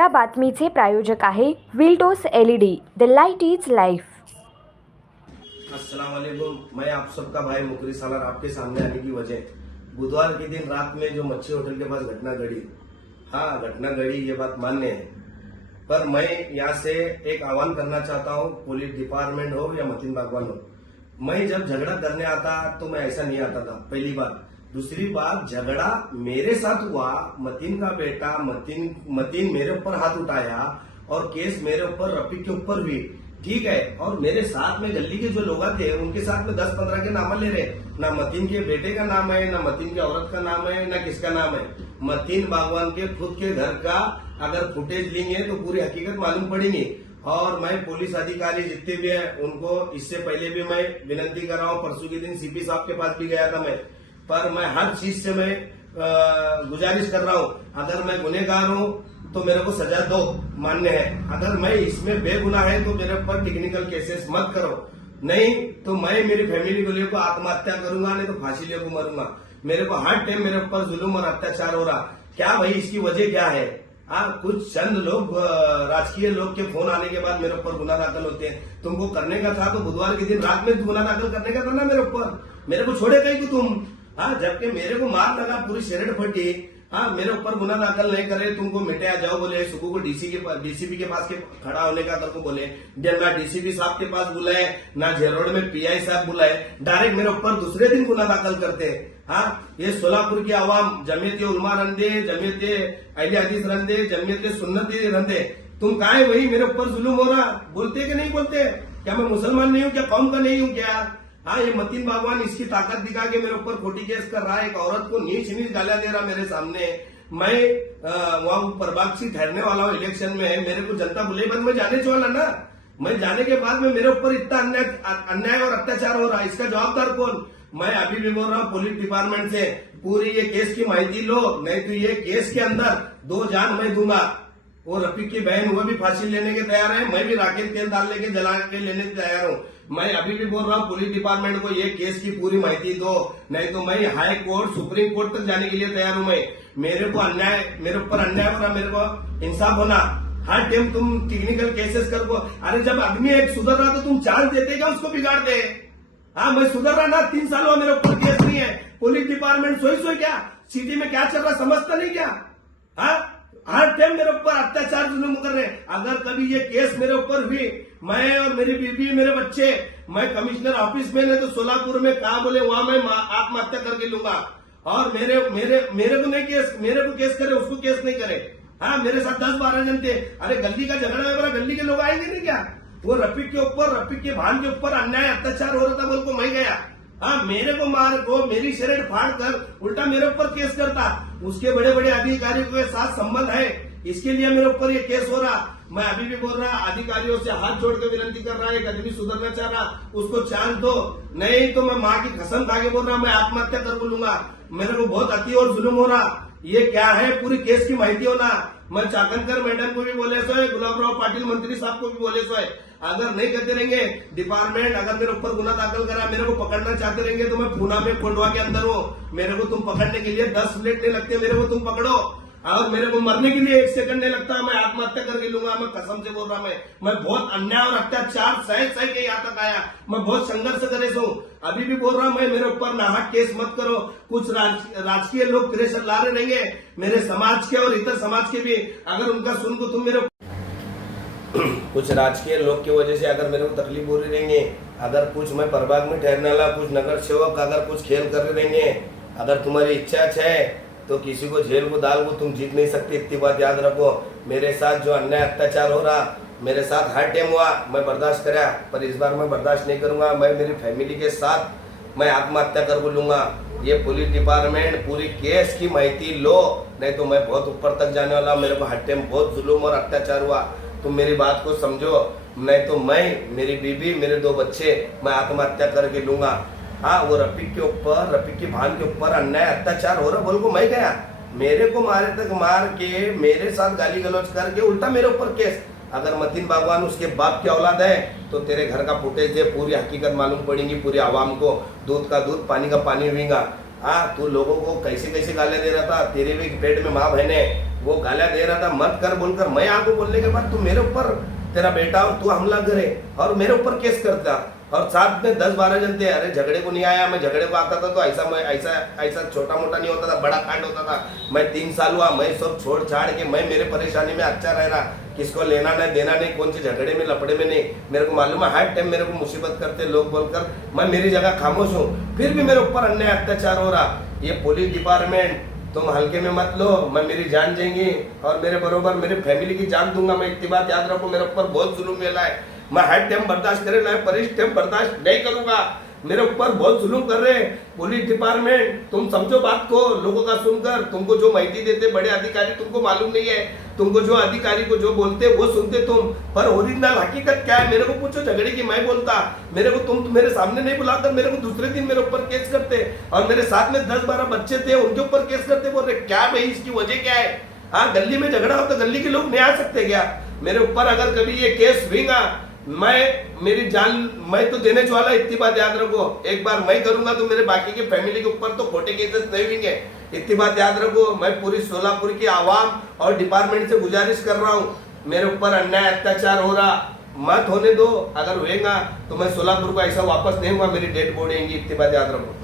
या बातमीचे प्रायोजक आहे विल्टोस LED, the light is life. अस्सलाम वालेकुम। मैं आप सबका भाई मुकरी सालार आपके सामने आने की वजह बुधवार के दिन रात में जो मच्छी होटल के पास घटना घड़ी, हाँ घटना घड़ी, ये बात मान्य है। पर मैं यहाँ से एक आह्वान करना चाहता हूँ, पुलिस डिपार्टमेंट हो या मतीन बागवान हो, मैं जब झगड़ा करने आता तो मैं ऐसा नहीं आता था, पहली बात। दूसरी बात, झगड़ा मेरे साथ हुआ, मतीन का बेटा मतीन मेरे ऊपर हाथ उठाया और केस मेरे ऊपर रफीक के ऊपर भी, ठीक है। और मेरे साथ में गली के जो लोग थे उनके साथ में 10-15 के नाम ले रहे, ना मतीन के बेटे का नाम है, ना मतीन की औरत का नाम है, ना किसका नाम है। मतीन बागवान के खुद के घर का अगर फुटेज लेंगे तो पूरी हकीकत मालूम पड़ेगी। और मैं पुलिस अधिकारी जितने भी हैं उनको इससे पहले भी मैं विनती कर रहा हूँ, परसों के दिन सीपी साहब के पास भी गया था मैं, पर मैं हर चीज से मैं गुजारिश कर रहा हूँ, अगर मैं गुनहगार हूँ तो मेरे को सजा दो, मान्य है। अगर मैं इसमें बेगुनाह है तो मेरे ऊपर टेक्निकल केसेस मत करो, नहीं तो मैं मेरी फैमिली को लेकर आत्महत्या करूंगा, नहीं तो फांसी लेकर मरूंगा। मेरे को हर टाइम मेरे ऊपर जुल्म और अत्याचार हो रहा, क्या भाई इसकी वजह क्या है? कुछ चंद लोग, राजकीय लोग के फोन आने के बाद मेरे ऊपर गुना दाखिल होते हैं। तुमको करने का था तो बुधवार के दिन रात में गुना दाखिल करने का था ना मेरे ऊपर, मेरे को छोड़े कहीं को तुम। जबकि मेरे को मार लगा, पूरी शरीर फटी, मेरे ऊपर गुना दाखिल नहीं करे, तुमको मिटे आ जाओ बोले। सुबह को डीसीपी के पास के खड़ा होने का तेरे को बोले, ना डीसीपी साहब के पास बुलाए, ना झेरोड में पीआई साहब बुलाए, डायरेक्ट मेरे ऊपर दूसरे दिन गुना दाखिल करते। ये सोलापुर की आवाम, जमीयत उलमा रंदे, जमीयत अहले हदीस रंदे, जमीयत सुन्नती रंदे, तुम कहा है वही मेरे ऊपर जुल्म हो रहा, बोलते कि नहीं बोलते? क्या मैं मुसलमान नहीं हूँ क्या, कौम का नहीं हूँ क्या? ये मतीन बागवान इसकी ताकत दिखा के मेरे ऊपर खोटी केस कर रहा है, एक औरत को नीच गालियां दे रहा मेरे सामने। मैं वहां प्रभाग से ठहरने वाला हूँ, इलेक्शन में मेरे को जनता बुले बंद में जाने वाला ना, मैं जाने के बाद में मेरे ऊपर इतना अन्याय और अत्याचार हो रहा है, इसका जवाबदार कौन? मैं अभी भी बोल रहा हूँ पुलिस डिपार्टमेंट से, पूरी ये केस की माहिती लो, नहीं तो ये केस के अंदर 2 जान मैं दूंगा। वो रफीक की बहन, वो भी फांसी लेने के तैयार है, मैं भी राकेश तेल डालने के जला के लेने के तैयार हूँ। मैं अभी भी बोल रहा हूँ पुलिस डिपार्टमेंट को ये केस की पूरी माहिती दो, नहीं तो मैं हाई कोर्ट, सुप्रीम कोर्ट तक जाने के लिए तैयार हूँ। मैं मेरे को अन्याय, मेरे ऊपर अन्याय हो रहा, मेरे को इंसाफ होना। हर टाइम तुम टेक्निकल केसेस कर को, अरे जब आदमी एक सुधर रहा तो तुम चांस देते क्या उसको बिगाड़ दे? मैं सुधर रहा ना, 3 साल हुआ मेरे ऊपर केस नहीं है, पुलिस डिपार्टमेंट सोई क्या सिटी में क्या चल रहा समझता नहीं क्या? हर टाइम मेरे ऊपर अत्याचार जुल्म कर रहे हैं। अगर कभी ये केस मेरे ऊपर हुई, मैं और मेरी बीबी, मेरे बच्चे, मैं कमिश्नर ऑफिस में नहीं तो सोलापुर में कहा बोले वहां मैं आत्महत्या करके लूंगा। और मेरे को नहीं केस, मेरे को केस करे, उसको केस नहीं करे। मेरे साथ 10-12 जन थे। अरे गली का झगड़ा है, मेरा गली के लोग आएंगे नहीं क्या? वो रफीक के ऊपर, रफीक के भान के ऊपर अन्याय अत्याचार हो रहा था, बोल को मैं गया, मेरे को मार को, मेरी शरीर फाड़ कर उल्टा मेरे ऊपर केस करता। उसके बड़े बड़े अधिकारियों के साथ संबंध है, इसके लिए मेरे ऊपर ये केस हो रहा। मैं अभी भी बोल रहा, अधिकारियों से हाथ जोड़ के विनती कर रहा है, एक आदमी सुधरना चाह रहा, उसको चांस दो, नहीं तो मैं माँ की कसम खा के बोल रहा, मैं आत्महत्या कर लूंगा। मेरे को बहुत अति और जुल्म हो रहा। ये क्या है, पूरी केस की माहिती होना। मैं चाकनकर मैडम को भी बोले सो है, गुलाबराव पाटिल मंत्री साहब को भी बोले सो है, अगर नहीं करते रहेंगे डिपार्टमेंट, अगर मेरे ऊपर गुना दाखिल करा, मेरे को पकड़ना चाहते रहेंगे तो मैं पूना में कोटवा के अंदर हूँ। मेरे को तुम पकड़ने के लिए 10 मिनट नहीं लगते, मेरे को तुम पकड़ो, और मेरे को मरने के लिए 1 सेकंड नहीं लगता, मैं आत्महत्या करके लूंगा। मैं कसम से बोल रहा, मैं बहुत अन्याय और अत्याचार सह के यहाँ तक आया, मैं बहुत संघर्ष करे हूँ। अभी भी बोल रहा हूँ, मैं मेरे ऊपर नाहक केस मत करो। कुछ राजकीय लोग प्रेशर ला रहे रहेंगे, मेरे समाज के और इतर समाज के भी, अगर उनका सुन को तुम मेरे कुछ राजकीय लोग की वजह से अगर मेरे को तकलीफ हो रही रहेंगे, अगर कुछ मैं प्रभाग में ठहरने वाला, कुछ नगर सेवक अगर कुछ खेल कर रहे रहेंगे, अगर तुम्हारी इच्छा है तो किसी को जेल को डाल को तुम जीत नहीं सकते, इतनी बात याद रखो। मेरे साथ जो अन्याय अत्याचार हो रहा, मेरे साथ हर टाइम हुआ, मैं बर्दाश्त करा, पर इस बार मैं बर्दाश्त नहीं करूंगा। मैं मेरी फैमिली के साथ मैं आत्महत्या कर लूंगा। ये पुलिस डिपार्टमेंट पूरी केस की माहिती लो, नहीं तो मैं बहुत ऊपर तक जाने वाला। मेरे को हर टाइम बहुत जुल्म और अत्याचार हुआ, तुम मेरी बात को समझो, नहीं तो मैं, मेरी बीबी, मेरे 2 बच्चे, मैं आत्महत्या करके लूंगा। वो रफीक के ऊपर, रफीक की भान के ऊपर अन्याय अत्याचार हो रहा, बोल को मैं गया, मेरे को मारे तक मार के, मेरे साथ गाली गलौज करके उल्टा मेरे ऊपर केस। अगर मतीन बागवान उसके बाप की औलाद है तो तेरे घर का फुटेज दे, पूरी हकीकत मालूम पड़ेगी पूरी आवाम को, दूध का दूध, पानी का पानी हुईगा। तू लोगों को कैसे कैसे गालियां दे रहा था, तेरे भी पेट में माँ बहने, वो गालियां दे रहा था मत कर बोलकर, मैं आपको बोलने के बाद तू मेरे ऊपर, तेरा बेटा और तू हमला करे और मेरे ऊपर केस करता, और साथ में 10-12 जन थे। अरे झगड़े को नहीं आया, मैं झगड़े को आता था तो ऐसा छोटा मोटा नहीं होता था, बड़ा कांड होता था। मैं 3 साल हुआ, मैं सब छोड़ छाड़ के मैं मेरे परेशानी में अच्छा रह रहा, किसको लेना नहीं देना नहीं, कौन से झगड़े में लपड़े में नहीं। मेरे को मालूम है हर टाइम मेरे को मुसीबत करते लोग बोलकर, मैं मेरी जगह खामोश हूँ, फिर भी मेरे ऊपर अन्याय अत्याचार हो रहा। ये पुलिस डिपार्टमेंट तुम हल्के में मत लो, मैं मेरी जान जाएंगी और मेरे बरोबर मेरे फैमिली की जान दूंगा मैं। इतनी बात याद रखो, मेरे ऊपर बहुत जुल्म मिला है, मैं हर टाइम बर्दाश्त करे ना, परिस टाइम बर्दाश्त नहीं करूंगा। मेरे ऊपर बहुत जुल्म कर रहे पुलिस डिपार्टमेंट, तुम समझो बात को लोगों का सुनकर। तुमको जो माहिती देते बड़े अधिकारी, तुमको मालूम नहीं है, तुमको जो अधिकारी को जो बोलते वो सुनते तुम, पर ओरिजिनल हकीकत क्या है मेरे को पूछो। झगड़े की मैं बोलता, मेरे को तुम मेरे सामने नहीं बुलाकर मेरे को दूसरे दिन मेरे ऊपर केस करते, और मेरे साथ में 10-12 बच्चे थे उनके ऊपर केस करते। बोल रहे क्या भाई, इसकी वजह क्या है? हाँ, गली में झगड़ा हो तो गली के लोग नहीं आ सकते क्या? मेरे ऊपर अगर कभी ये केस हुईगा, मैं मेरी जान मैं तो देने वाला, इतनी बात याद रखो। एक बार मैं करूंगा तो मेरे बाकी के फैमिली के ऊपर तो खोटे केसेस नहीं होंगे, इतनी बात याद रखो। मैं पूरी सोलापुर की आवाम और डिपार्टमेंट से गुजारिश कर रहा हूँ, मेरे ऊपर अन्याय अत्याचार हो रहा मत होने दो। अगर होएगा तो मैं सोलापुर को ऐसा वापस नहीं हुआ, मेरी डेड बॉडी आएंगी, इतनी बात याद रखो।